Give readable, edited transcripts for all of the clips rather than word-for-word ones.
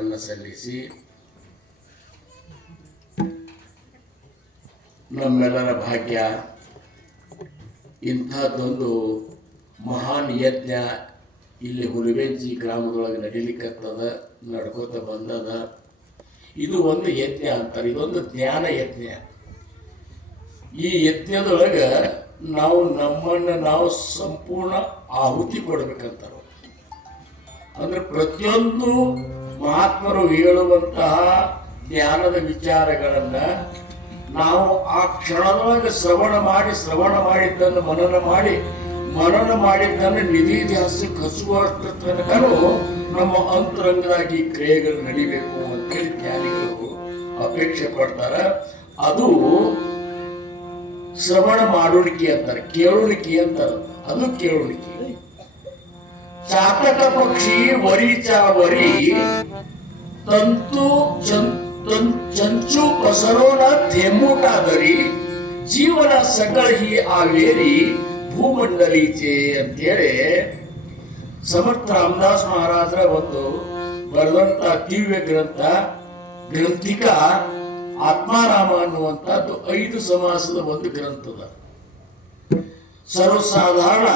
ನಮನಗಳನ್ನು ಸಲ್ಲಿಸಿ ನಮ್ಮೆಲ್ಲರ ಭಾಗ್ಯ ಇಂಥದ್ದೊಂದು ಮಹಾನ್ ಯಜ್ಞ ಇಲ್ಲಿ ಹುಲಿಬೆಂಚಿ ಗ್ರಾಮದೊಳಗೆ ನಡೀಲಿಕ್ಕತ್ತದ, ನಡ್ಕೋತ ಬಂದದ. ಇದು ಒಂದು ಯಜ್ಞ ಅಂತಾರೆ, ಇದೊಂದು ಜ್ಞಾನ ಯಜ್ಞ. ಈ ಯಜ್ಞದೊಳಗೆ ನಾವು ನಮ್ಮನ್ನು ನಾವು ಸಂಪೂರ್ಣ ಆಹುತಿ ಕೊಡ್ಬೇಕಂತಾರ. ಅಂದ್ರೆ ಪ್ರತಿಯೊಂದು ಮಹಾತ್ಮರು ಹೇಳುವಂತಹ ಜ್ಞಾನದ ವಿಚಾರಗಳನ್ನ ನಾವು ಆ ಕ್ಷಣದೊಳಗೆ ಶ್ರವಣ ಮಾಡಿದ್ದನ್ನು ಮನನ ಮಾಡಿದ್ದನ್ನು ನಿಧಿಧ್ಯಾಸಕ್ಕೆ ಹಸುವಷ್ಟು ತನಕನೂ ನಮ್ಮ ಅಂತರಂಗದಾಗಿ ಕ್ರಿಯೆಗಳು ನಡಿಬೇಕು ಅಂತೇಳಿ ಜ್ಞಾನಿಗಳು ಅಪೇಕ್ಷೆ ಪಡ್ತಾರೆ. ಅದು ಶ್ರವಣ ಮಾಡುಣಿಕೆ ಅಂತಾರೆ, ಕೇಳುಣಿಕೆ ಅಂತಾರೆ. ಅದು ಕೇಳುಣಿಕೆ. ಚಾತಕ ಪಕ್ಷಿ ವರಿ ಚಾವರಿ ತಂತು ಚಂಚು ಪಸರೋನ ಥೆಮ್ಮುಟಾದರಿ ಜೀವನ ಸಕಳಹಿ ಆವೇರಿ ಭೂಮಂಡಲೀಚೆ ಅಂತೇಳಿ ಸಮರ್ಥ ರಾಮದಾಸ್ ಮಹಾರಾಜರ ಒಂದು ಬರೆದಂತ ದಿವ್ಯ ಗ್ರಂಥಿಕ ಆತ್ಮಾರಾಮ ಅನ್ನುವಂಥದ್ದು 5 ಸಮಾಸದ ಒಂದು ಗ್ರಂಥದ. ಸರ್ವಸಾಧಾರಣ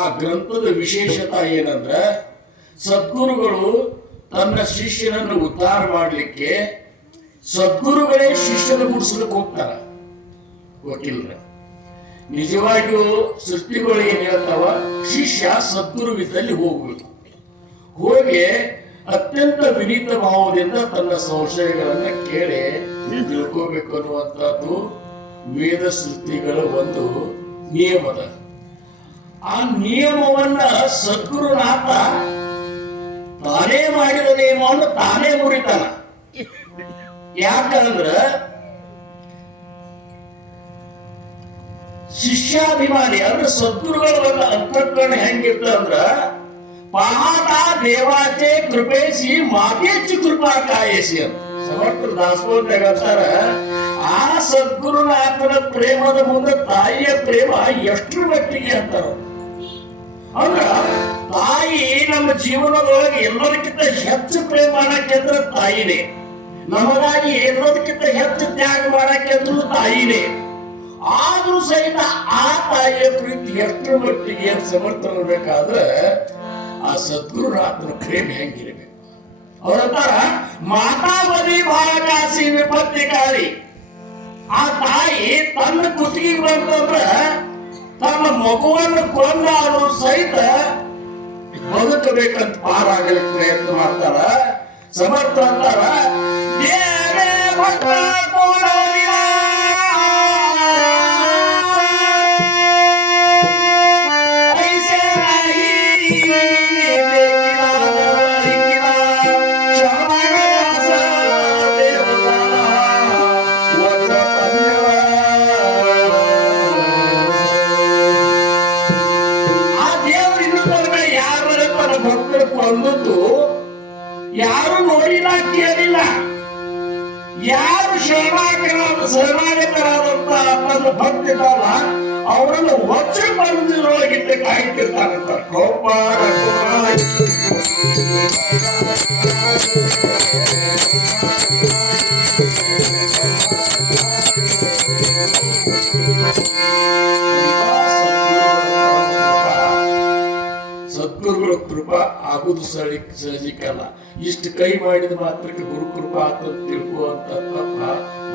ಆ ಗ್ರಂಥದ ವಿಶೇಷತೆ ಏನಂದ್ರೆ, ಸದ್ಗುರುಗಳು ತನ್ನ ಶಿಷ್ಯನನ್ನು ಉದ್ಧಾರ ಮಾಡಲಿಕ್ಕೆ ಸದ್ಗುರುಗಳೇ ಶಿಷ್ಯನ ಗುಡಿಸ್ಲಿಕ್ಕೆ ಹೋಗ್ತಾರ, ವಕೀಲರ. ನಿಜವಾಗಿಯೂ ಸೃಷ್ಟಿಗಳು ಏನ್ ಹೇಳ್ತಾವ, ಶಿಷ್ಯ ಸದ್ಗುರುವಿದ್ದಲ್ಲಿ ಹೋಗ್ಬೇಕು. ಹೋಗಿ ಅತ್ಯಂತ ವಿನೀತ ಭಾವದಿಂದ ತನ್ನ ಸಂಶಯಗಳನ್ನ ಕೇಳಿ ತಿಳ್ಕೋಬೇಕು ಅನ್ನುವಂಥದ್ದು ವೇದ ಸೃಷ್ಟಿಗಳ ಒಂದು ನಿಯಮದ. ಆ ನಿಯಮವನ್ನ ಸದ್ಗುರುನಾಥ ತಾನೇ ಮಾಡಿದ ನಿಯಮವನ್ನು ತಾನೇ ಮುರಿತಾನ. ಯಾಕಂದ್ರ ಶಿಷ್ಯಾಭಿಮಾನಿ ಅಂದ್ರೆ ಸದ್ಗುರುಗಳ ಒಂದು ಅಂತಃಕರಣ ಹೆಂಗಿರ್ತ ಅಂದ್ರ, ಪಾದ ದೇವಾಚೆ ಕೃಪೇಸಿ ಮಾತೇಚಿ ಕೃಪಾ ಕಾಯೇಸಿ ಅಂತ ಸಮರ್ಥ ದಾಸೋದ್ಯಾಗ ಅಂತಾರ. ಆ ಸದ್ಗುರುನಾಥನ ಪ್ರೇಮದ ಮುಂದೆ ತಾಯಿಯ ಪ್ರೇಮ ಎಷ್ಟರ ಮಟ್ಟಿಗೆ ಅಂತಾರ. ಅಂದ್ರ ತಾಯಿ ನಮ್ಮ ಜೀವನದೊಳಗೆ ಎಲ್ಲದಕ್ಕಿಂತ ಹೆಚ್ಚು ಪ್ರೇಮ ಮಾಡಕ್ಕೆ ಅಂದ್ರೆ ತಾಯಿನೇ. ನಮಗಾಗಿ ಎಲ್ಲದಕ್ಕಿಂತ ಹೆಚ್ಚು ತ್ಯಾಗ ಮಾಡಕ್ಕೆ ಅಂದ್ರೂ ತಾಯಿನೇ. ಆದ್ರೂ ಸಹಿತ ಆ ತಾಯಿಯ ಪ್ರೀತಿ ಎಷ್ಟರ ಮಟ್ಟಿಗೆ ಸಮರ್ಥಿರ್ಬೇಕಾದ್ರೆ ಆ ಸದ್ಗುರುನಾಥನ ಪ್ರೇಮ ಹೆಂಗಿರಬೇಕು. ಅವರಂತಾರ, ಮಾತಾವಧಿ ಭಾರಕಾಸಿ ವಿಪತ್ತಿಕಾರಿ. ಆ ತಾಯಿ ತನ್ನ ಕುತ್ತಿಗೆ ಬಂತಂದ್ರ ತನ್ನ ಮಗುವನ್ನು ಕೊಂದಾದರೂ ಸಹಿತ ಬದುಕಬೇಕಂತ ಪಾರಾಗಲಿಕ್ಕೆ ಪ್ರಯತ್ನ ಮಾಡ್ತಾರ. ಸಮರ್ಥ ಅಂತಾರ, ಯಾರು ನೋಡಿಲ್ಲ, ಕೇಳಿಲ್ಲ. ಯಾರು ಶರಣಾಗತರಾದಂತ ತನ್ನ ಭಕ್ತಿದಾರ ಅವರನ್ನು ವಜ್ರ ಬಂದಿರೊಳಗಿದ್ದ ಕಾಯ್ತಿರ್ತಾರಂತ. ಸದ್ಗುರುಗಳ ಕೃಪಾ ಆಗುದು ಸಹಜಿಕಲ್ಲ. ಇಷ್ಟು ಕೈ ಮಾಡಿದ ಮಾತ್ರಕ್ಕೆ ಗುರು ಕೃಪಾ ಅಂತ ತಿಳ್ಕುವಂತ ತಪ್ಪ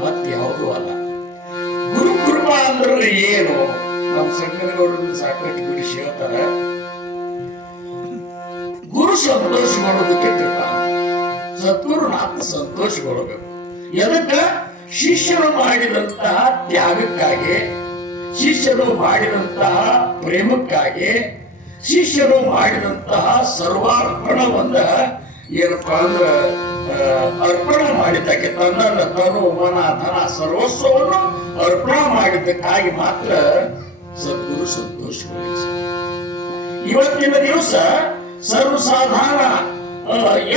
ಮತ್ತೆ ಯಾವುದೂ ಅಲ್ಲ. ಗುರು ಕೃಪಾ ಅಂದ್ರೆ ಏನು? ನಮ್ಮ ಸಂಗನಗೌಡರು ಸಾಕಷ್ಟು ಬಿಡಿಸಿ ಹೇಳ್ತಾರೆ, ಗುರು ಸಂತೋಷಗೊಳ್ಳೋದಕ್ಕೆ ಕೃಪಾ, ಸದ್ಗುರುನಾಥ ಸಂತೋಷಗೊಳ್ಳಬೇಕು. ಎದಕ್ಕ? ಶಿಷ್ಯರು ಮಾಡಿದಂತಹ ತ್ಯಾಗಕ್ಕಾಗಿ, ಶಿಷ್ಯರು ಮಾಡಿದಂತಹ ಪ್ರೇಮಕ್ಕಾಗಿ, ಶಿಷ್ಯರು ಮಾಡಿದಂತಹ ಸರ್ವಾರ್ಪಣವನ್ನ ಏನಪ್ಪಾ ಅಂದ್ರ ಅರ್ಪಣೆ ಮಾಡಿದ್ದಕ್ಕೆ ತನ್ನನ್ನು ತನು ಮನ ಧನ ಸರ್ವಸ್ವವನ್ನು ಅರ್ಪಣೆ ಮಾಡಿದ್ದಕ್ಕಾಗಿ ಮಾತ್ರ ಸದ್ಗುರು ಸಂತೋಷಗೊಳಿಸ. ಇವತ್ತಿನ ದಿವಸ ಸರ್ವಸಾಧಾರಣ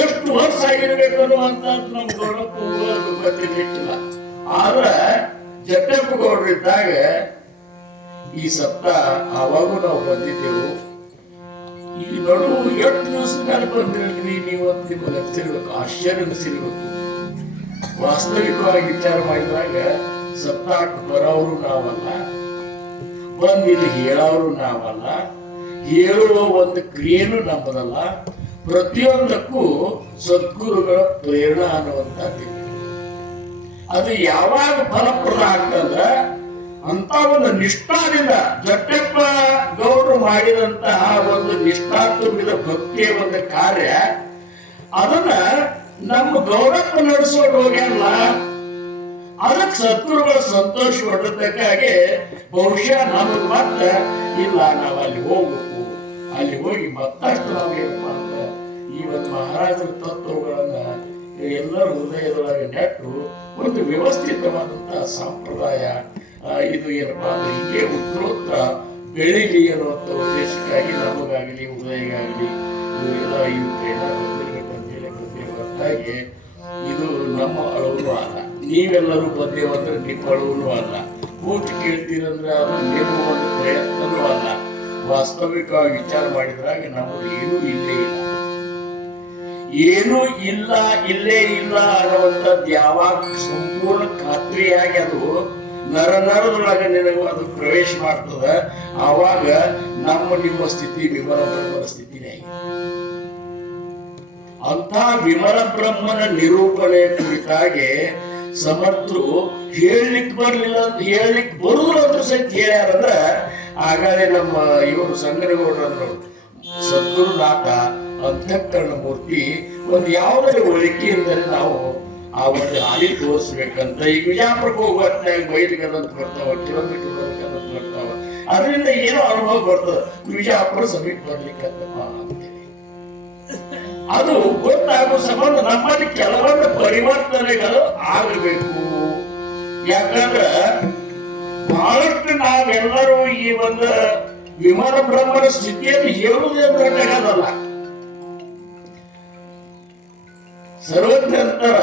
ಎಷ್ಟು ವರ್ಷ ಆಗಿರ್ಬೇಕು ಅನ್ನುವಂಥದ್ದು ನಮ್ಗೆ ಗೊತ್ತಿರ್ಲಿಕ್ಕಿಲ್ಲ. ಆದ್ರೆ ಜಟ್ಟಪ್ಪ ಗೌಡರು ಇದ್ದಾಗ ಈ ಸಪ್ತಾಹ ಆವಾಗೂ ನಾವು ಬಂದಿದ್ದೆವು. ಈ ನಡು ಎಷ್ಟು ದಿವಸದ ಮೇಲೆ ಬಂದಿರಲ್ರಿ ನೀವು ಅಂತ ನಿಮಗೆ ಅನಿಸಿರ್ಬೇಕು, ಆಶ್ಚರ್ಯ ಅನಿಸಿರ್ಬೇಕು. ವಾಸ್ತವಿಕವಾಗಿ ವಿಚಾರ ಮಾಡಿದಾಗ ಸತ್ತಾಕ್ ಬರೋರು ನಾವಲ್ಲ, ಬಂದಿಲ್ಲಿ ಹೇಳೋರು ನಾವಲ್ಲ, ಹೇಳುವ ಒಂದು ಕ್ರಿಯೆನೂ ನಮ್ಮದಲ್ಲ. ಪ್ರತಿಯೊಂದಕ್ಕೂ ಸದ್ಗುರುಗಳ ಪ್ರೇರಣಾ ಅನ್ನುವಂಥದ್ದು. ಅದು ಯಾವಾಗ ಫಲಪ್ರದ ಆಗ್ತಂದ್ರ ಅಂತ ಒಂದು ನಿಷ್ಠಾದಿಂದ ಜಟ್ಟಪ್ಪ ಗೌಡರು ಮಾಡಿದಂತಹ ಒಂದು ನಿಷ್ಠಾ ತುಂಬಿದ ಭಕ್ತಿಯ ಒಂದು ಕಾರ್ಯ, ಅದನ್ನ ನಮ್ಮ ಗೌರಪ್ಪ ನಡೆಸೋದು ಹೋಗ್ಯಲ್ಲ, ಅದಕ್ಕೆ ಸದ್ಗುರುಗಳು ಸಂತೋಷ ಪಟ್ಟದಕ್ಕಾಗಿ ಬಹುಶಃ ನಮಗ್ ಮತ್ತೆ ಇಲ್ಲ, ನಾವು ಅಲ್ಲಿ ಹೋಗ್ಬೇಕು, ಅಲ್ಲಿ ಹೋಗಿ ಮತ್ತಷ್ಟು ನಾವು ಏನಪ್ಪ ಅಂದ್ರೆ ಈ ಒಂದು ಮಹಾರಾಜರ ತತ್ವಗಳನ್ನ ಎಲ್ಲರ ಹೃದಯದೊಳಗೆ ನೆಟ್ಟು ಒಂದು ವ್ಯವಸ್ಥಿತವಾದಂತಹ ಸಂಪ್ರದಾಯ ಇದು ಏನಪ್ಪಾ ಅಂದ್ರೆ ಹೀಗೆ ಉತ್ತರೋತ್ತರ ಬೆಳಿಲಿ ಅನ್ನುವಂಥ ಉದ್ದೇಶಕ್ಕಾಗಿ ನಮಗಾಗಲಿ ಉದಯಗಾಗಲಿ ಎಲ್ಲ ಇವು ಪ್ರೇರಣೆ ಬಂದಿರ್ಬೇಕಂತೇಳಿ ಪ್ರತಿ ಹೊರತಾಗಿ ಇದು ನಮ್ಮ ಅಳವು ಅಲ್ಲ. ನೀವೆಲ್ಲರೂ ಬಂದೇವಂದ್ರೆ ನಿಮ್ಮ ಅಳವೂ ಅಲ್ಲ, ಕೂತು ಕೇಳ್ತೀರಂದ್ರೆ ಅದು ನಿಮ್ಮ ಒಂದು ಪ್ರಯತ್ನನೂ ಅಲ್ಲ. ವಾಸ್ತವಿಕವಾಗಿ ವಿಚಾರ ಮಾಡಿದ್ರಾಗ ನಮ್ಮದು ಏನೂ ಇಲ್ಲೇ ಇಲ್ಲ, ಏನೂ ಇಲ್ಲ, ಇಲ್ಲೇ ಇಲ್ಲ ಅನ್ನುವಂಥದ್ದು ಯಾವಾಗ ಸಂಪೂರ್ಣ ಖಾತ್ರಿಯಾಗಿ ಅದು ನರನರದೊಳಗೆ ನಿನಗೆ ಅದು ಪ್ರವೇಶ ಮಾಡ್ತದ, ಆವಾಗ ನಿಮ್ಮ ಸ್ಥಿತಿ ವಿಮಲ ಬ್ರಹ್ಮನ ಸ್ಥಿತಿನೇ ಆಗಿದೆ. ಅಂತ ವಿಮಲ ಬ್ರಹ್ಮನ ನಿರೂಪಣೆ ಕುರಿತಾಗಿ ಸಮರ್ಥರು ಹೇಳಲಿಕ್ಕೆ ಬರ್ಲಿಲ್ಲ, ಹೇಳಲಿಕ್ಕೆ ಬರುದಿಲ್ಲ ಅಂತ ಸಹಿತ ಹೇಳ್ಯಾರಂದ್ರ ಆಗಾಳೆ ನಮ್ಮ ಇವರು ಸಂಗನಗೌಡರು ಅಂದ್ರು, ಸದ್ಗುರುನಾಥ ಅಂತಃಕರಣ ಮೂರ್ತಿ ಒಂದು ಯಾವುದೇ ಒಳಿಕೆಯಿಂದಲೇ ನಾವು ಆ ಒಂದು ಹಾಲಿ ತೋರಿಸ್ಬೇಕಂತ. ಈಗ ವಿಜಯಪುರಕ್ಕೆ ಹೋಗುವ ಬೈಲಿಗದಂತ ಬರ್ತಾವ, ಕಿಲೋಮೀಟರ್ ಬರ್ಬೇಕಂತ ಬರ್ತಾವ, ಅದರಿಂದ ಏನೋ ಅನುಭವ ಬರ್ತದೆ, ವಿಜಯಪುರ ಸಮೀಪ ಬರ್ಲಿಕ್ಕಂತಪ್ಪ ಅಂತೇಳಿ. ಅದು ಗೊತ್ತಾಗುವ ಸಂಬಂಧ ನಮ್ಮಲ್ಲಿ ಕೆಲವೊಂದು ಪರಿವರ್ತನೆಗಳು ಆಗಬೇಕು. ಯಾಕಂದ್ರ ಬಹಳಷ್ಟು ನಾವೆಲ್ಲರೂ ಈ ಒಂದು ವಿಮಲ ಬ್ರಹ್ಮನ ಸ್ಥಿತಿಯನ್ನು ಹೇಳುವುದೇ ಆಗಲ್ಲ. ಸರ್ವಜ್ಞ ನಂತರ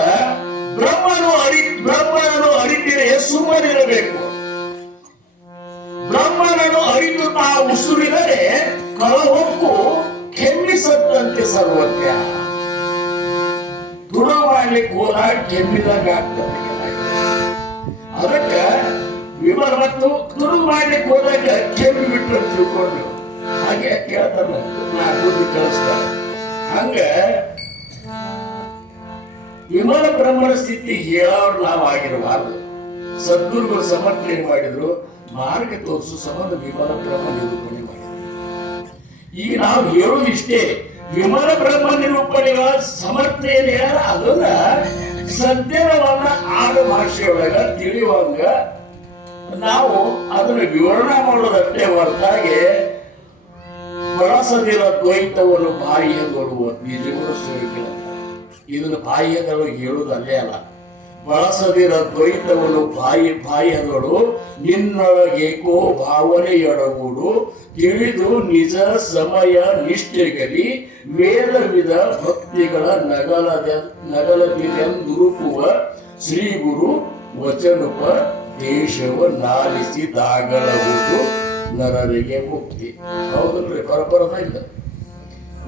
ಬ್ರಹ್ಮನನ್ನು ಅರಿತಿರೆ ಸುಮ್ಮನಿರಬೇಕು. ಬ್ರಹ್ಮನನ್ನು ಅರಿತು ತಾ ಉಸುರಿದರೆ ಕಳಹೊಕ್ಕು ಕೆಮ್ಮಿಸತ್ತಂತೆ ಸರ್ವಜ್ಞ. ತುಳು ಮಾಡ್ಲಿಕ್ಕೆ ಹೋದಾಗ ಕೆಮ್ಮಿದಾಗ ಆಗ್ತದೆ. ಅದಕ್ಕೆ ವಿಮಲ ಮತ್ತು ತುಳು ಮಾಡ್ಲಿಕ್ಕೆ ಹೋದಾಗ ಕೆಮ್ಮಿ ಬಿಟ್ಟು ತಿಳ್ಕೊಂಡು ಹಾಗೆ ಕೇಳ್ತಾರ, ನಾ ಬುದ್ಧಿ ಕಳಿಸ್ತಾರೆ. ಹಂಗ ವಿಮಲ ಬ್ರಹ್ಮನ ಸ್ಥಿತಿ ಹೇಳೋರು ನಾವು ಆಗಿರಬಾರ್ದು. ಸದ್ಗುರುಗಳು ಸಮರ್ಥನೆ ಮಾಡಿದ್ರು, ಮಾರ್ಗ ತೋರಿಸು ಸಂಬಂಧ ವಿಮಲ ಬ್ರಹ್ಮ ನಿರೂಪಣೆ ಮಾಡಿದ್ರು. ಈಗ ನಾವು ಹೇಳೋದು ಇಷ್ಟೇ, ವಿಮಲ ಬ್ರಹ್ಮ ನಿರೂಪಣೆಗಳ ಸಮರ್ಥನೆ ಏನ್ ಹೇಳ್ಯಾರ ಅದನ್ನ ಸದ್ಯವನ್ನ ಆಗ ಭಾಷೆಯೊಳಗ ತಿಳಿಯುವಂಗ ನಾವು ಅದನ್ನ ವಿವರಣೆ ಮಾಡೋದಷ್ಟೇ ಹೊರತಾಗಿ ಬಳಸದಿರ ದ್ವೈತವನ್ನು ಬಾಹ್ಯಗೊಳ್ಳುವ ನಿಜಗಳು ಸುಳ್ಳು. ಇದನ್ನು ಬಾಹ್ಯದೊಳಗೆ ಹೇಳುವುದು ಅಲ್ಲೇ ಅಲ್ಲ. ಬಳಸದಿರ ದ್ವೈತವನ್ನು ಬಾಹ್ಯದೊಳು ನಿನ್ನೊಳಗೇಕೋ ಭಾವನೆಯೊಡಗೂಡು ತಿಳಿದು ನಿಜ ಸಮಯ ನಿಷ್ಠೆಗಲಿ ವೇದ ವಿಧ ಭಕ್ತಿಗಳ ನಗಲದಿರೆಂದುರುಪುವ ಶ್ರೀ ಗುರು ವಚನುಪ ದೇಶವ ನಾಲಿಸಿದಾಗಲಹುದು ನರರಿಗೆ ಮುಕ್ತಿ. ಹೌದಲ್ರಿ? ಬರಬರದ ಇಲ್ಲ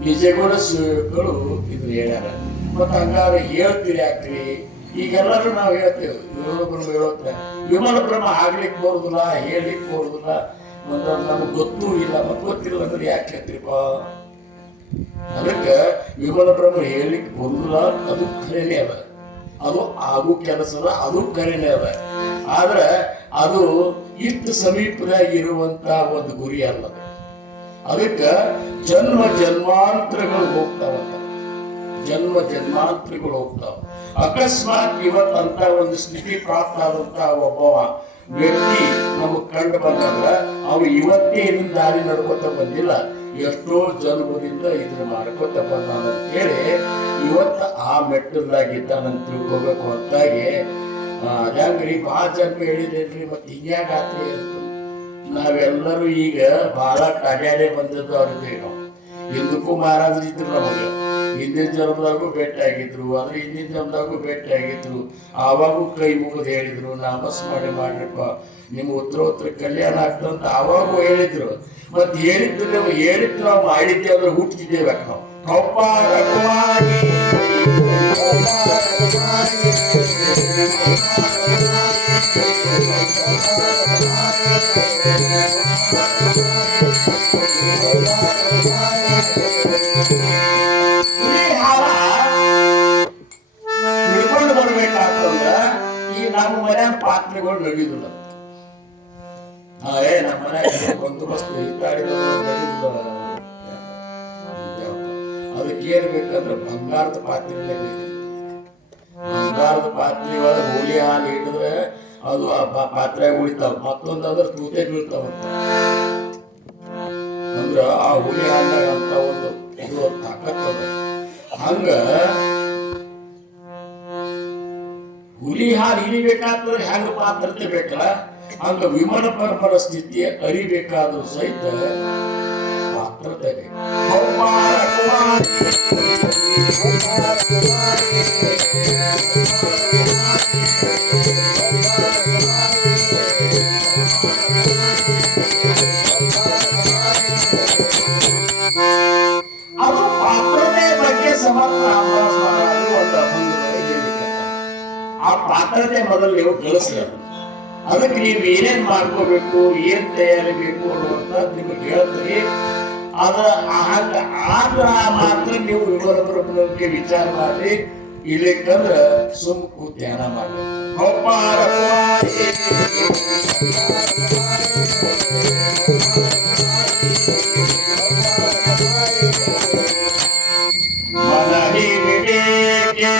ನಿಜಗುಣ ಶಿವಗಳು ಇದನ್ನ ಹೇಳ್ಯಾರ. ಮತ್ತ ಹಂಗಾರೆ ಹೇಳ್ತೀರಿ ಯಾಕ್ರಿ? ಈಗೆಲ್ಲರೂ ನಾವು ಹೇಳ್ತೇವೆ ವಿಮಲ ಬ್ರಹ್ಮ ಹೇಳುತ್ತೆ, ವಿಮಲ ಬ್ರಹ್ಮ ಆಗ್ಲಿಕ್ಕೆ ಬರುದಿಲ್ಲ, ಹೇಳ್ಲಿಕ್ಕೆ ಬರುದಿಲ್ಲ, ನಮಗ್ ಗೊತ್ತೂ ಇಲ್ಲ. ಮತ್ ಗೊತ್ತಿಲ್ಲ ಅಂದ್ರೆ ಯಾಕೆ ಹೇಳ್ತೀರಿಪ್ಪ? ಅದಕ್ಕೆ ವಿಮಲ ಬ್ರಹ್ಮ ಹೇಳ್ಲಿಕ್ಕೆ ಬರುದಿಲ್ಲ, ಅದು ಖರೇನೆ ಅದ, ಅದು ಆಗು ಕೆಲಸದ, ಅದು ಖರೇನೆ ಅದ. ಆದ್ರೆ ಅದು ಇಷ್ಟು ಸಮೀಪದಾಗಿರುವಂತ ಒಂದು ಗುರಿ ಅಲ್ಲ. ಅದಕ್ಕೆ ಜನ್ಮ ಜನ್ಮಾಂತರಗಳು ಹೋಗ್ತಾವಂತ, ಜನ್ಮ ಜನ್ಮಾಂತರಗಳು ಹೋಗ್ತಾವ. ಅಕಸ್ಮಾತ್ ಇವತ್ತಂತ ಒಂದು ಸ್ಥಿತಿ ಪ್ರಾಪ್ತ ಆದಂತ ಒಬ್ಬ ವ್ಯಕ್ತಿ ನಮಗ್ ಕಂಡು ಬಂದಂದ್ರ ಅವ ಇವತ್ತೇ ಇದನ್ನ ದಾರಿ ನಡ್ಕೊತ ಬಂದಿಲ್ಲ, ಎಷ್ಟೋ ಜನ್ಮದಿಂದ ಇದನ್ನ ಮಾಡ್ಕೊತ ಬಂದಾನ ಅಂತೇಳಿ ಇವತ್ತ ಆ ಮೆಟ್ಟದಾಗಿದ್ದಾನಂತ ತಿಳ್ಕೋಬೇಕು. ಹೊರತಾಗಿ ಅದಂಗ್ರಿ ಬಹಳ ಜನ್ಮ ಹೇಳಿದೇನ್ರಿ, ಮತ್ತೆ ಹಿಂಗ್ಯಾಗಾತ್ರಿ ಅಂತ ನಾವೆಲ್ಲರೂ ಈಗ ಬಹಳ ಕಡ್ಯಾಡೆ ಬಂದದ್ದು ಅವ್ರಿಗೆ. ನಾವು ಎಂದಕ್ಕೂ ಮಹಾರಾಜರು ಇದ್ರು ನಮಗೆ, ಹಿಂದಿನ ಜನ್ಮದಾಗೂ ಭೇಟಿ ಆಗಿದ್ರು, ಅದ್ರ ಹಿಂದಿನ ಜನ್ಮದಾಗೂ ಭೇಟಿ ಆಗಿದ್ರು. ಆವಾಗೂ ಕೈ ಮುಗಿದು ಹೇಳಿದ್ರು, ನಾಮಸ್ಮರಣೆ ಮಾಡ್ರಿಪ್ಪ, ನಿಮ್ಗೆ ಉತ್ತರ ಕಲ್ಯಾಣ ಆಗ್ತಂತ ಆವಾಗೂ ಹೇಳಿದ್ರು. ಮತ್ತೆ ಹೇಳಿದ್ದು ನಾವು ಮಾಡಿದ್ದೆ ಅಂದ್ರೆ ಹುಟ್ಟಿದ್ದೇವೆ ನಾವು. ಹಿಡ್ಕೊಂಡು ಬರ್ಬೇಕಾಗ್ತಂದ್ರ ಈ ನಮ್ಮ ಮನ್ಯಾಗ ಪಾತ್ರೆಗಳು ನಡೀದಿಲ್ಲ. ನಮ್ಮ ಮನ್ಯಾಗ ಬಂದೋಬಸ್ತ್ ಅದಕ್ಕೆ ಏನ್ ಬೇಕಂದ್ರೆ ಬಂಗಾರದ ಪಾತ್ರೆನೇ ಬೇಕು. ಬಂಗಾರದ ಪಾತ್ರೆ ಒಳಗೆ ಹೋಳಿ ಹಾಲು ಹಿಡಿದ್ರೆ ಅದು ಆ ಪಾತ್ರೆ ಉಳಿತಾವ, ಮತ್ತೊಂದಂದ್ರೆ ತೂತೆ ಬೀಳ್ತಾವಂತ. ಅಂದ್ರ ಆ ಹುಳಿ ಹಾಲ್ನಾಗ ಅಂತ ಒಂದು ಇದು ತಾಕತ್ತದ. ಹಂಗ ಹುಲಿ ಹಾಲು ಹಿಡಿಬೇಕಾದ್ರೆ ಹೆಂಗ ಪಾತ್ರತೆ ಬೇಕಲ್ಲ, ಹಂಗ ವಿಮಾನ ಪರಮರ ಸ್ಥಿತಿ ಅರಿಬೇಕಾದ್ರೂ ಸಹಿತ ಪಾತ್ರತೆ ಬೇಕು. ಅದು ಪಾತ್ರತೆ ಬಗ್ಗೆ ಸಮರ್ಥ ಆ ಪಾತ್ರತೆ ಮೊದಲು ನೀವು ಕಲಿಸ್ಬೇಕು. ಅದಕ್ಕೆ ನೀವು ಏನೇನ್ ಮಾಡ್ಕೋಬೇಕು, ಏನ್ ತಯಾರಿ ಬೇಕು ಅನ್ನುವಂಥದ್ದು ನಿಮಗೆ ಹೇಳ್ತೀರಿ. ಆದ್ರ ಮಾತ್ರ ನೀವು ವಿವರ ಬಗ್ಗೆ ವಿಚಾರ ಮಾಡಿ. ಇಲ್ಲಿಕ್ಕಂದ್ರ ಸುಮ್ ಧ್ಯಾನ ಮಾಡಿ. ಮನದಿ ವಿವೇಕೆ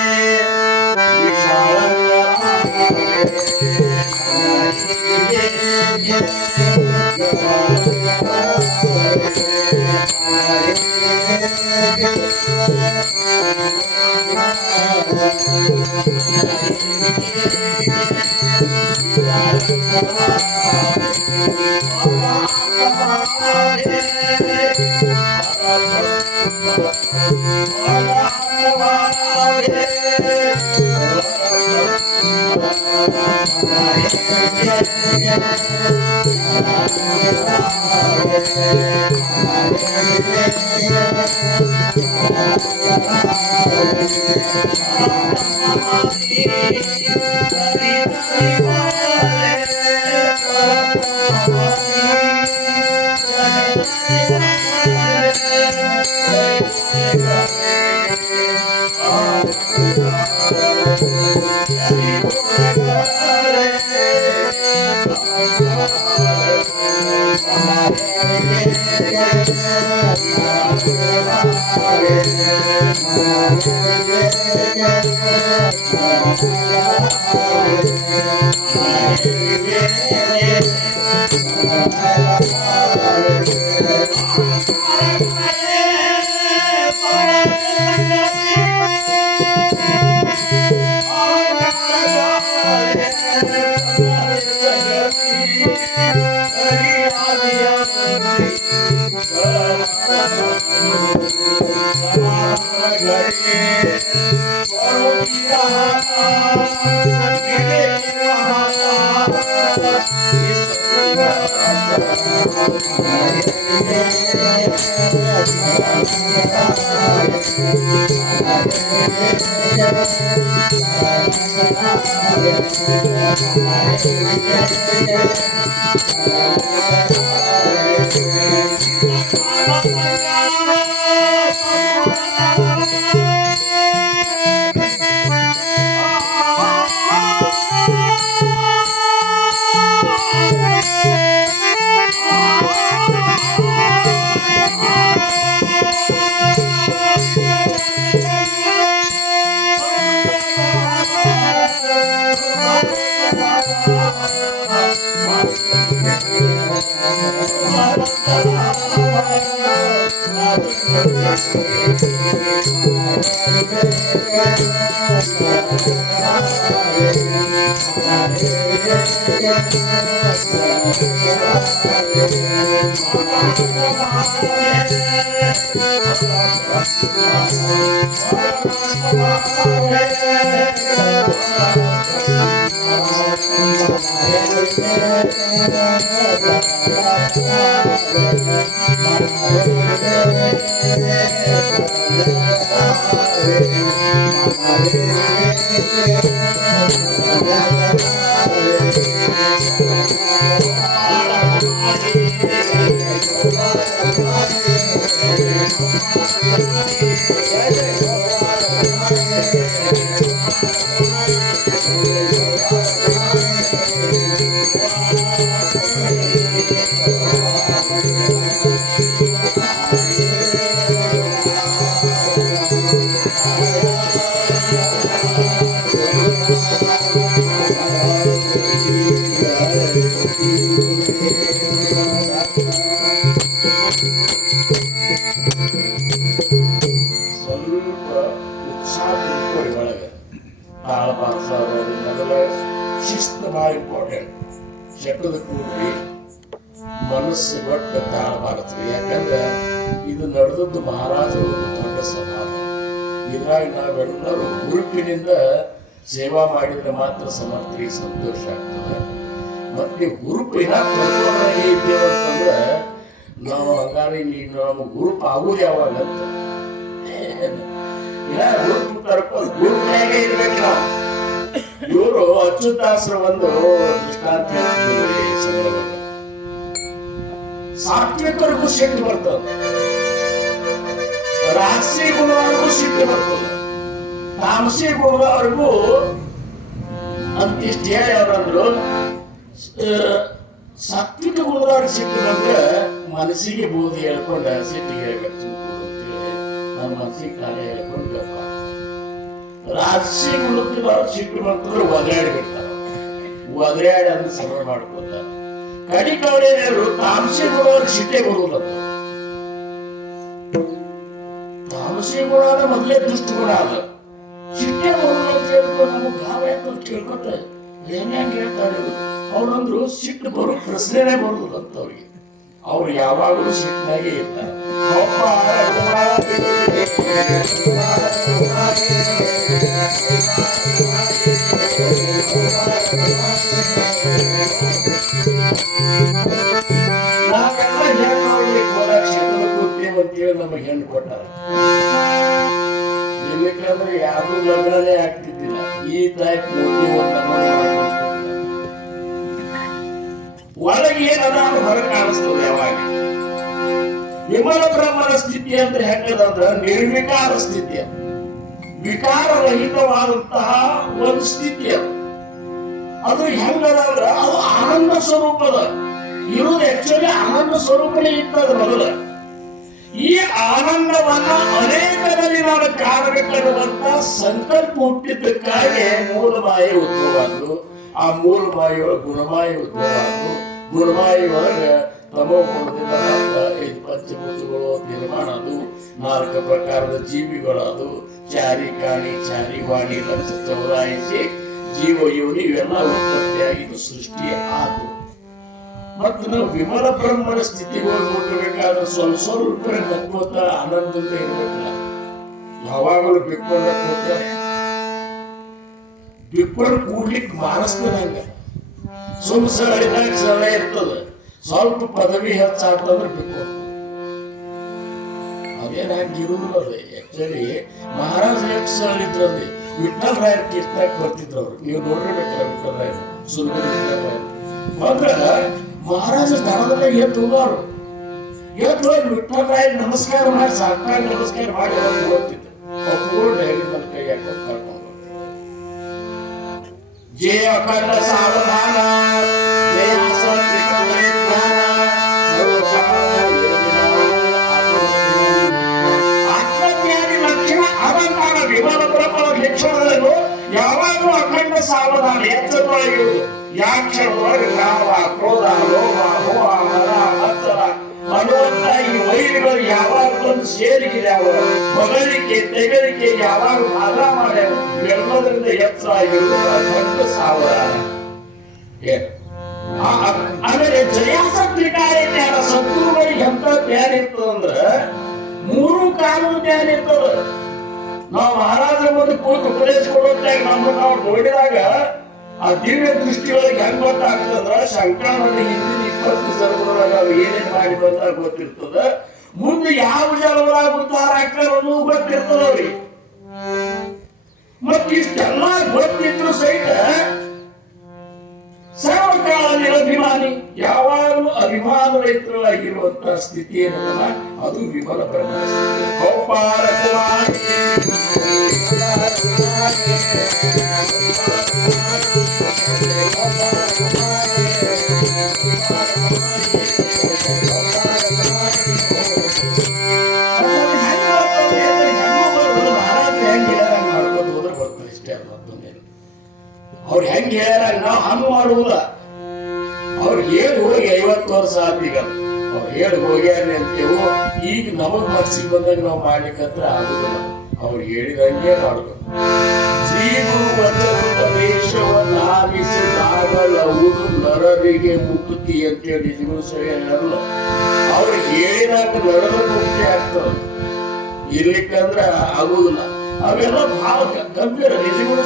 ಶಿಸ್ತು ಭಾಳ ಇಂಪಾರ್ಟೆಂಟ್. ಚಟ್ಟದ ಕೂಡಿ ಮನಸ್ಸು ಒಟ್ಟು ತಾಳಬಾರದು. ಯಾಕಂದ್ರೆ ಇದು ನಡೆದದ್ದು ಮಹಾರಾಜರ ಒಂದು ದೊಡ್ಡ ಸಮಾನ. ಇದ್ರಾಗ ನಾವೆಲ್ಲರೂ ಹುರುಪಿನಿಂದ ಸೇವಾ ಮಾಡಿದ್ರೆ ಮಾತ್ರ ಸಮರ್ಥರಿಗೆ ಸಂತೋಷ ಆಗ್ತದೆ. ಮತ್ತೆ ಹುರುಪು ಇದ್ದೇವೆ ಅಂತಂದ್ರೆ ನಾವು ಹಂಗಾರೆ ನೀನು ನಮಗೆ ಹುರುಪು ಆಗುದು ಯಾವಾಗ ಅಂತ ಹುರುಪು ಕರ್ಕೊಂಡು ಹುರುಪಿನಾಗೆ ಇರ್ಬೇಕು ನಾವು. ಇವರು ಅಚ್ಯುತಾಸ್ರ ಒಂದು ದೃಷ್ಟಾಂತ ಸಾತ್ವಿಕರಿಗೂ ಸಿಟ್ಟು ಬರ್ತದೆ, ರಾಜಸಿ ಗುಣವರೆಗೂ ಸಿಟ್ಟು ಬರ್ತದೆ, ತಾಮಸಿ ಗುಣದವರೆಗೂ ಅಂತಿಷ್ಟು ಹೇಳಿ ಅವರಂದ್ರು. ಸಾತ್ವಿಕ ಗುಣದವ್ರಿಗೆ ಸಿಟ್ಟು ಬಂದ್ರೆ ಮನಸ್ಸಿಗೆ ಬೂದಿ ಹೇಳ್ಕೊಂಡ ಸಿಟ್ಟಿಗೆ ಹೇಳ್ಬೇಕು ನನ್ನ ಮನಸ್ಸಿಗೆ ಕಾರ್ಯ ಹೇಳ್ಕೊಂಡು ಗಪ್ಪ. ರಾಜಸಿ ಗುಣದವ್ರಿಗೆ ಸಿಟ್ಟು ಬಂತಂದ್ರೆ ಒದರಾಡಿ ಬಿಡ್ತಾರೆ, ಒದರಾಡಿ ಅಂದ್ರೆ ಸರಳ ಮಾಡ್ಕೊತಾರೆ. ಕಡಿಕವರೇನೇರು ತಾಮಸಿ ಗುಣವ್ರಿಗೆ ಸಿಟ್ಟೆ ಬರುವುದಂತ. ತಾಮಸಿ ಗುಣ ಅದ ಮೊದಲೇ ದುಷ್ಟ ಗುಣ ಅದ. ಸಿಟ್ಟೆ ಬರುವುದು ಅಂತ ಹೇಳ್ಕೊಂಡು ನಮಗೆ ಗಾವ ಅಂತ ಕೇಳ್ಕೊತಾರೆ. ಹೆಂಗೆ ಹೇಳ್ತಾರೆ ಅವ್ರಂದ್ರು ಸಿಟ್ಟು ಬರೋ ಪ್ರಶ್ನೆನೇ ಬರುದಿಲ್ಲ ಅಂತ ಅವ್ರಿಗೆ. ಅವ್ರು ಯಾವಾಗಲೂ ಸಿಟ್ಟಿನಾಗೆ ಇರ್ತಾರೆ. ನಾವೆಲ್ಲ ಹೆಣ್ಣು ನೋಡ್ಲಿಕ್ಕೆ ಹೋದಾಗ ಶಬ್ದ ಕೂರ್ತೇವೆ ಅಂತೇಳಿ ನಮಗೆ ಹೆಣ್ಣು ಕೊಟ್ಟಾರ. ಇಲ್ಲಕ್ಕಂದ್ರೆ ಯಾರು ಲಗ್ನನೇ ಆಗ್ತಿದ್ದಿಲ್ಲ. ಈ ಟೈಪ್ ನೋಡಿ ಒಂದು ಒಳಗೆ ಏನದ ಹೊರಗೆ ಕಾಣಿಸ್ತದೆ. ಯಾವಾಗ ವಿಮಲ ಬ್ರಹ್ಮನ ಸ್ಥಿತಿ ಅಂದ್ರೆ ಹೆಂಗದಂದ್ರ ನಿರ್ವಿಕಾರ ಸ್ಥಿತಿ, ವಿಕಾರರಹಿತವಾದಂತಹ ಒಂದು ಸ್ಥಿತಿ. ಅದು ಹೆಂಗದಂದ್ರ ಅದು ಆನಂದ ಸ್ವರೂಪದ ಇರುವುದು. ಆಕ್ಚುಲಿ ಆನಂದ ಸ್ವರೂಪನೇ ಇರ್ತದ ಮೊದಲ. ಈ ಆನಂದವನ್ನ ಅನೇಕರಲ್ಲಿ ನಾನು ಕಾಣಬೇಕನ್ನುವಂತ ಸಂಕಲ್ಪ ಹುಟ್ಟಿದ್ದಕ್ಕಾಗಿ ಮೂಲ ಮಾಯೆ ಉದ್ಭವವಾದ್ರು. ಆ ಮೂಲ ಮಾಯೆಯೊಳಗೆ ಗುಣಮಾಯ ಉದ್ಭವವಾದ್ರು. ಗುಣಮಾಯೆಯೊಳಗೆ ತಮೋ ಗುಣದಿಂದ 5 ಪಂಚಭೂತಗಳು ನಿರ್ಮಾಣ ಅದು. 4 ಪ್ರಕಾರದ ಜೀವಿಗಳು, ಚಾರಿ ಕಾಣಿ, ಚಾರಿ ವಾಣಿ, 184 ಜೀವ ಯೋನಿ ಇವೆಲ್ಲ ಉತ್ಪತ್ತಿಯಾಗಿದ್ದು ಸೃಷ್ಟಿ ಆತು. ಮತ್ತು ನಾವು ವಿಮಲ ಬ್ರಹ್ಮನ ಸ್ಥಿತಿಗೆ ಹೋಗಿ ಮುಟ್ಟಬೇಕಾದ್ರೆ ಸ್ವಲ್ಪ ನಕ್ಕೋತ ಆನಂದದಿಂದ ಇರ್ಬೇಕಲ್ಲ. ಯಾವಾಗಲೂ ಬಿಕ್ಕೊಂಡ ಕೂಡ್ಲಿಕ್ಕೆ ಮಾನಸ್ದಂಗ ಸುಮ್ಸಳಿದಾಗ ಸರಳ ಇರ್ತದ. ಸ್ವಲ್ಪ ಪದವಿ ಹೆಚ್ಚಾಗ್ತಂದ್ರೆ ಬಿಕ್ಕೊಂಡು ಅದೇನ ಹಂಗಿರುವುದಿಲ್ಲ. ಆಕ್ಚುಲಿ ಮಹಾರಾಜ ಎಷ್ಟು ಸರಳ ಇದ್ರಲ್ಲಿ ವಿಠಲ್ ರಾಯರ್ ಕೀರ್ತಕ್ಕೆ ಬರ್ತಿದ್ರು ಅವ್ರು. ನೀವು ನೋಡಿರ್ಬೇಕಲ್ಲ ವಿಠಲ್ ರಾಯರ್, ಸುಲಭ ವಿಠಲ್ ರಾಯರ್ ಬಂದ್ರ ಮಹಾರಾಜ ದನದಲ್ಲ ಎದ್ದು ಹೋಗೋರು. ಎದ್ದು ಹೋಗಿ ವಿಠಲ್ ರಾಯರ್ ನಮಸ್ಕಾರ ಮಾಡಿ ಸಾಕಾಗಿ ನಮಸ್ಕಾರ ಮಾಡಿ ಹೋಗ್ತಿದ್ರು. ಪೂರ್ಣ ಹೆಗಲ ಕೈ ಹಾಕೊಂಡು ಕರ್ಕೊಂಡು ಜಯ ಅಖಂಡ ಸಾವಧಾನ, ಜಯ ಸಾತ್ವಿಕ ಪರಿಜ್ಞಾನ, ಆತ್ಮಜ್ಞಾನಿ ಲಕ್ಷಣ ಅಲಂಕಾರ ವಿಮಲ ಬ್ರಹ್ಮನ ಲಕ್ಷಣಗಳು ಯಾವಾಗಲೂ ಅಖಂಡ ಸಾವಧಾನ ಎಚ್ಚರವಾಗಿರುವುದು. ಯಾಕ್ಷರದೊಳಗೆ ಕಾಮ, ಕ್ರೋಧ, ಲೋಭ, ಮೋಹ, ಮದ, ಮತ್ಸರ ಅನ್ನುವಂತ ಈ ವೈರಿಗಳು ಯಾವಾಗ ಬಂದು ಸೇರಿಗಿದ್ಯಾವ, ಹೊಗಳಿಕೆ ತೆಗಳಿಕೆ ಯಾವಾಗ ಬಾಧ ಮಾಡ್ಯಾವ, ಎಲ್ಲದರಿಂದ ಹೆಚ್ಚಾಗಿರುವುದು ದೊಡ್ಡ ಸಾವಿರಾರ. ಆಮೇಲೆ ಜಯಾಸತ್ರಿಕಾರಿ ಜ್ಞಾನ ಸದ್ಗುರುಗಳಿಗೆ ಎಂತ ಜ್ಞಾನ ಇರ್ತದಂದ್ರ 3 ಕಾಲದ ಜ್ಞಾನ ಇರ್ತದ. ನಾವು ಮಹಾರಾಜರ ಮುಂದೆ ಕೂತು ಉಪದೇಶ ಕೊಡೋದ್ರಾಗ ನಮ್ಮನ್ನು ನಾವು ನೋಡಿದಾಗ ಆ ದಿವ್ಯ ದೃಷ್ಟಿಯೊಳಗೆ ಹೆಂಗ್ ಗೊತ್ತಾಗ್ತದಂದ್ರ ಶಂಕರನಲ್ಲಿ ಹಿಂದಿನ 20 ಜನ್ಮದೊಳಗ ಅವು ಏನೇನ್ ಮಾಡಿ ಬಂದಾಗ ಗೊತ್ತಿರ್ತದ, ಮುಂದೆ ಯಾವ ಜನ್ಮದಾಗ ಉದ್ಧಾರ ಆಗ್ತಾರ ಅನ್ನೋದು ಗೊತ್ತಿರ್ತದ ಅವ್ರಿಗೆ. ಮತ್ ಇಷ್ಟೆಲ್ಲ ಗೊತ್ತಿದ್ರು ಸಹಿತ ಸರ್ವಕಾಲದಲ್ಲಿ ಅಭಿಮಾನಿ, ಯಾವಾಗಲೂ ಅಭಿಮಾನ ರಹಿತರಾಗಿರುವಂತಹ ಸ್ಥಿತಿ ಏನಲ್ಲ ಅದು ವಿಮಲ ಬ್ರಹ್ಮ. ಗೋಪಾಲ ಕುಮಾರಿ ಅವ್ರು ಹೆಂಗ್ ಹೇಳ್ಯಾರ ನಾವು ಹಂಗ ಮಾಡುವುದ. ಅವ್ರು ಹೇಳಿ ಹೋಗಿ 50 ವರ್ಷ ಆತೀಗ ಅವ್ರು ಹೇಳಿ ಹೋಗ್ಯಾರ ಅಂತೇವು. ಈಗ ನಮಗ್ ಮನಸ್ಸಿಗೆ ಬಂದಾಗ ನಾವು ಮಾಡ್ಲಿಕ್ಕಂದ್ರೆ ಆಗುದಿಲ್ಲ. ಅವ್ರು ಹೇಳಿದಂಗೆ ಮಾಡುದು. ಶ್ರೀ ಗುರು ವಚನೋಪದೇಶವನ್ನಾಲಿಸಿ ನಾಗಲವುದು ನರರಿಗೆ ಮುಕ್ತಿ ಅಂತೇಳಿ ನಿಜಗುರು ಹೇಳಲ್ಲ. ಅವ್ರು ಹೇಳಿದಾಗ ನರದ ಮುಕ್ತಿ ಆಗ್ತದ, ಇರ್ಲಿಕ್ಕಂದ್ರ ಆಗುದಿಲ್ಲ. ಅವೆಲ್ಲ ಬಹಳ ಗಂಭೀರ. ನಿಜಗುಣ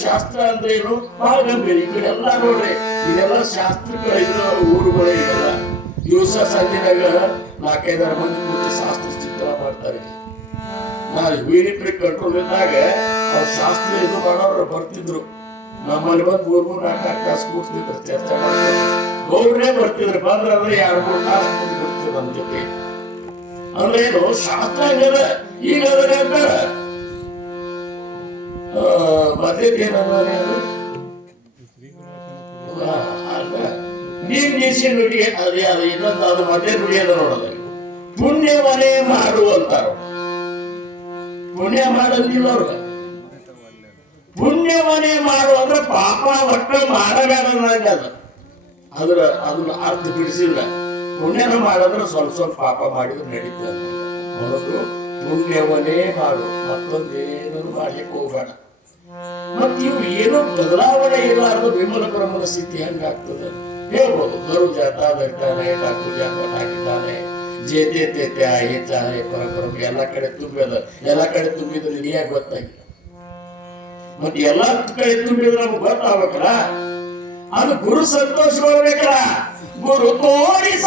ಶಾಸ್ತ್ರ ಅಂದ್ರೆ ಏನು ಬಹಳ ಗಂಭೀರ. ಈ ಕಡೆ ಎಲ್ಲ ನೋಡ್ರಿ ಇದೆಲ್ಲ ಶಾಸ್ತ್ರಗಳಿದ್ರ ಊರುಗಳು. ಇವೆಲ್ಲ ದಿವಸ ಸಂಜೆನಾಗ 4-5 ಮಂದಿ ಕೂತಿ ಶಾಸ್ತ್ರ ಚಿತ್ರ ಮಾಡ್ತಾರೆ. ನಾನು ವೀರಿಪ್ರಿ ಕಂಟ್ರೋಲ್ ಇದ್ದಾಗ ಅವ್ರ ಶಾಸ್ತ್ರ ಇದು ಮಾಡೋರು ಬರ್ತಿದ್ರು. ನಮ್ಮಲ್ಲಿ ಬಂದು 3-4 ತಾಸು ಕೂರ್ತಿದ್ರು, ಚರ್ಚೆ ಮಾಡ್ತಾರೆ. ಗೌಡ್ರೇ ಬರ್ತಿದ್ರು. ಬಂದ್ರೆ 2-3 ತಾಸು ಕೂತ್ ಬಿಡ್ತಿದ್ರು ನಮ್ಮ ಜೊತೆ. ಅಂದ್ರೆ ಏನು ಶಾಸ್ತ್ರ ಆಗ್ಯದ. ಈಗ ಅದ್ರ ನೀನ್ ನಿಸಿ ನುಡಿ ಅದೇ ಅದು ಇನ್ನೊಂದು ಅದು ಮಧ್ಯ ನುಡಿ ಅದ ನೋಡೋದ. ಪುಣ್ಯವನೇ ಮಾಡು ಅಂತಾರ. ಪುಣ್ಯ ಮಾಡೋದಿಲ್ಲ ಅವ್ರ. ಪುಣ್ಯವನೇ ಮಾಡು ಅಂದ್ರೆ ಪಾಪ ಒಟ್ಟ ಮಾಡಬೇಡ ಅದ. ಅದನ್ನ ಅರ್ಥ ಬಿಡಿಸಿಲ್ಲ. ಪುಣ್ಯನ ಮಾಡಿದ್ರೆ ಸ್ವಲ್ಪ ಸ್ವಲ್ಪ ಪಾಪ ಮಾಡಿದ್ರೆ ನಡೀತದೆ. ಮೊದಲು ಪುಣ್ಯವನೇ ಮಾಡು, ಮತ್ತೊಂದೇನು ಮಾಡ್ಲಿಕ್ಕೆ ಹೋಗ್ಬೇಡ. ಮತ್ ಇವು ಏನೋ ಬದಲಾವಣೆ ಇರಲಾರ್ದು ವಿಮಲ ಬ್ರಹ್ಮನ ಸ್ಥಿತಿ ಹೆಂಗಾಗ್ತದೆ ಹೇಳ್ಬೋದು. ಧರು ಜಾತ ಧರಿತಾನೆ, ಠಾಕು ಜಾತ ಹಾಕಿದ್ದಾನೆ, ಜೇತೆ ತೇತೆ ಹೆಚ್ಚಾನೆ ಪರಬ್ರಹ್ಮ ಎಲ್ಲ ಕಡೆ ತುಂಬಿದ. ಎಲ್ಲ ಕಡೆ ತುಂಬಿದ್ರೆ ನೀಯಾಗ ಗೊತ್ತಾಗಿಲ್ಲ. ಮತ್ತೆ ಎಲ್ಲ ಕಡೆ ತುಂಬಿದ್ರೆ ನಮ್ಗೆ ಗೊತ್ತಾಗ್ಬೇಕಲ್ಲ. ಅದು ಗುರು ಸಂತೋಷಗೊಳ್ಬೇಕಲ್ಲ. ಗುರು ತೋರಿಸ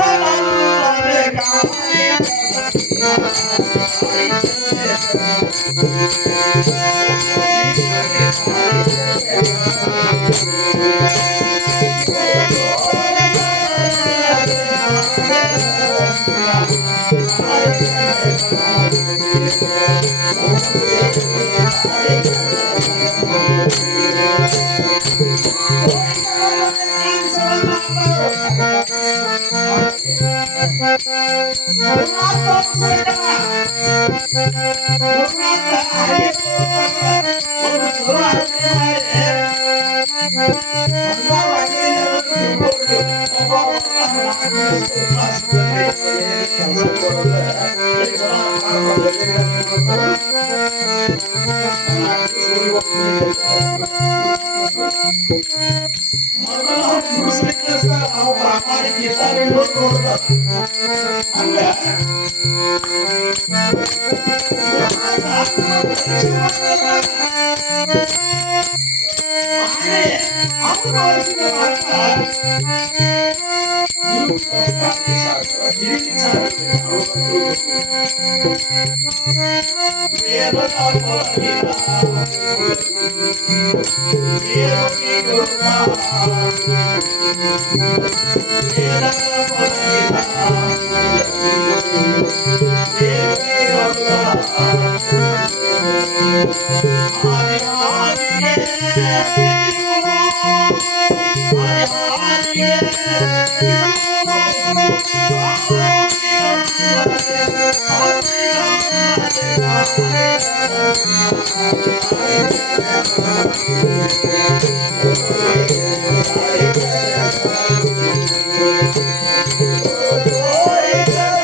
Oh,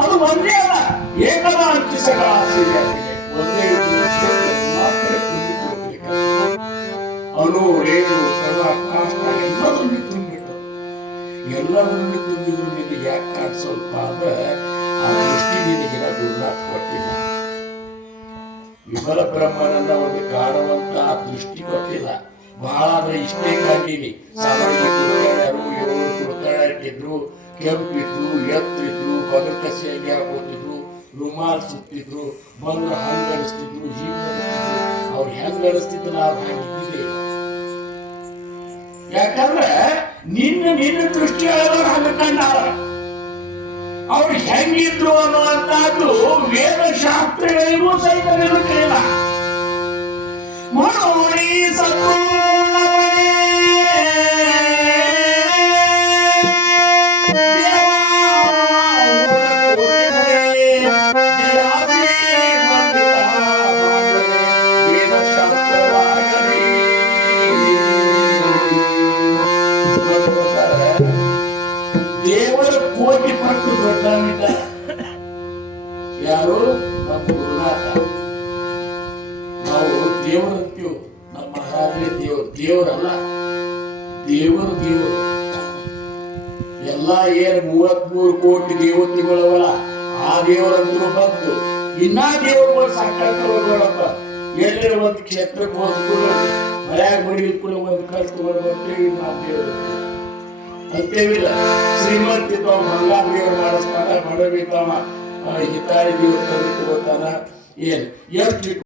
ಅದು ಒಂದೇ ಅಲ್ಲ, ಏಕಮಾಂಚಿಸಕ ಒಂದೇ ಅಣು ರೇಣು ಕರ್ಮ ಕಾಷ್ಟ ಎಲ್ಲದನ್ನು ತುಂಬಿಟ್ಟು ಎಲ್ಲದನ್ನು ತುಂಬಿದ್ರು ನಿನಗೆ ಯಾಕೆ ಕಾಟ್ ಸ್ವಲ್ಪ ಅದ ಆ ದೃಷ್ಟಿ ನಿನಗಿನ ಗುರುನಾಥ್ ಕೊಟ್ಟಿಲ್ಲ. ವಿಮಲ ಬ್ರಹ್ಮನನ್ನ ಒಂದು ಕಾಣುವಂತ ಆ ದೃಷ್ಟಿ ಕೊಟ್ಟಿಲ್ಲ. ಬಹಳ ಅಂದ್ರೆ ಇಷ್ಟೇ ಕಂಡೀನಿ. ಸಾಮಾನ್ಯ ತುಳಿದಾಡ್ಯಾರು, ಇವರು ತುಳಿದಾಡ್ತಿದ್ರು, ಕೆಂಪಿದ್ರು, ಎತ್ತಿದ್ರು, ಬಗಲ್ ಕಸಿ ಹಂಗೆ ಹಾಕೋತಿದ್ರು, ರುಮಾಲ್ ಸುತ್ತಿದ್ರು, ಬಂದ್ರ ಹಂಗ ಅನಿಸ್ತಿದ್ರು, ಹೀಗ್ ಅವ್ರು ಹೆಂಗ್ ಅನಿಸ್ತಿದ್ರು ನಾವು ಹಂಗಿದ್ದಿಲ್ಲ. ಯಾಕಂದ್ರೆ ನಿನ್ನ ದೃಷ್ಟಿ ಹಂಗ ಕಂಡಾರ. ಅವ್ರು ಹೆಂಗಿದ್ರು ಅನ್ನುವಂತಹದ್ದು ವೇದಶಾಸ್ತ್ರಗಳಿಗೂ ಸಹಿತ ನಿಲ್ಲುತ್ತಿಲ್ಲ. ಮನೋರಿ ದೇವರ ಕೋಟಿ ಪಟ್ಟು ದೊಡ್ಡವಿದ್ದ ಯಾರು? ನಮ್ಮ ಗುರುನಾಥ. ನಾವು ದೇವರಂತೀವ್, ನಮ್ಮ ಮಹಾರಾಜರೇ ದೇವರು. ದೇವರಲ್ಲ, ದೇವರು ದೇವರು. ಎಲ್ಲಾ ಏನ್ 33 ಕೋಟಿ ದೇವತೆಗಳವಲ್ಲ, ಆ ದೇವರಂತರೂ ಬಂತು. ಇನ್ನ ದೇವರುಗಳು ಸಾಕಾಗ್ತವಪ್ಪ. ಎಲ್ಲರ ಒಂದು ಕ್ಷೇತ್ರಕ್ಕೆ ಹೋದ್ಕೊಂಡು ಮರ್ಯಾಗ ಬಡಿದ್ಕೊಂಡು ಒಂದು ಕಲ್ತ್ಕೊಂಡು ಬರ್ತೇವೆ ನಾವು ದೇವರು ಅಂತೇವಿಲ್ಲ. ಶ್ರೀಮಂತಿ ತಾವ ಬಂಗಾರ ದೇವರು ಮಾಡಿಸ್ತಾನ, ಮಡವಿ ತಾವ ಹಿತಾಳಿ ದೇವರು ತಂದು ತಗೋತಾನ. ಏನ್ ಎಷ್ಟು